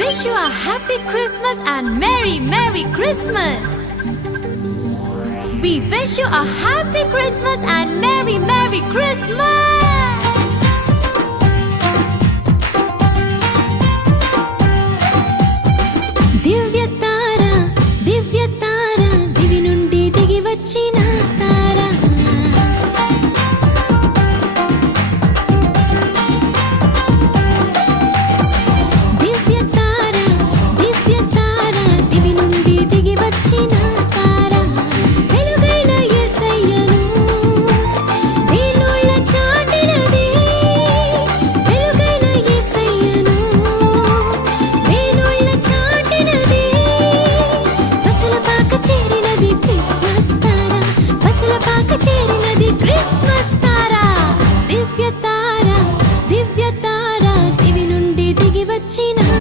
wish you a happy Christmas and Merry Christmas. We wish you a happy Christmas and Merry Christmas.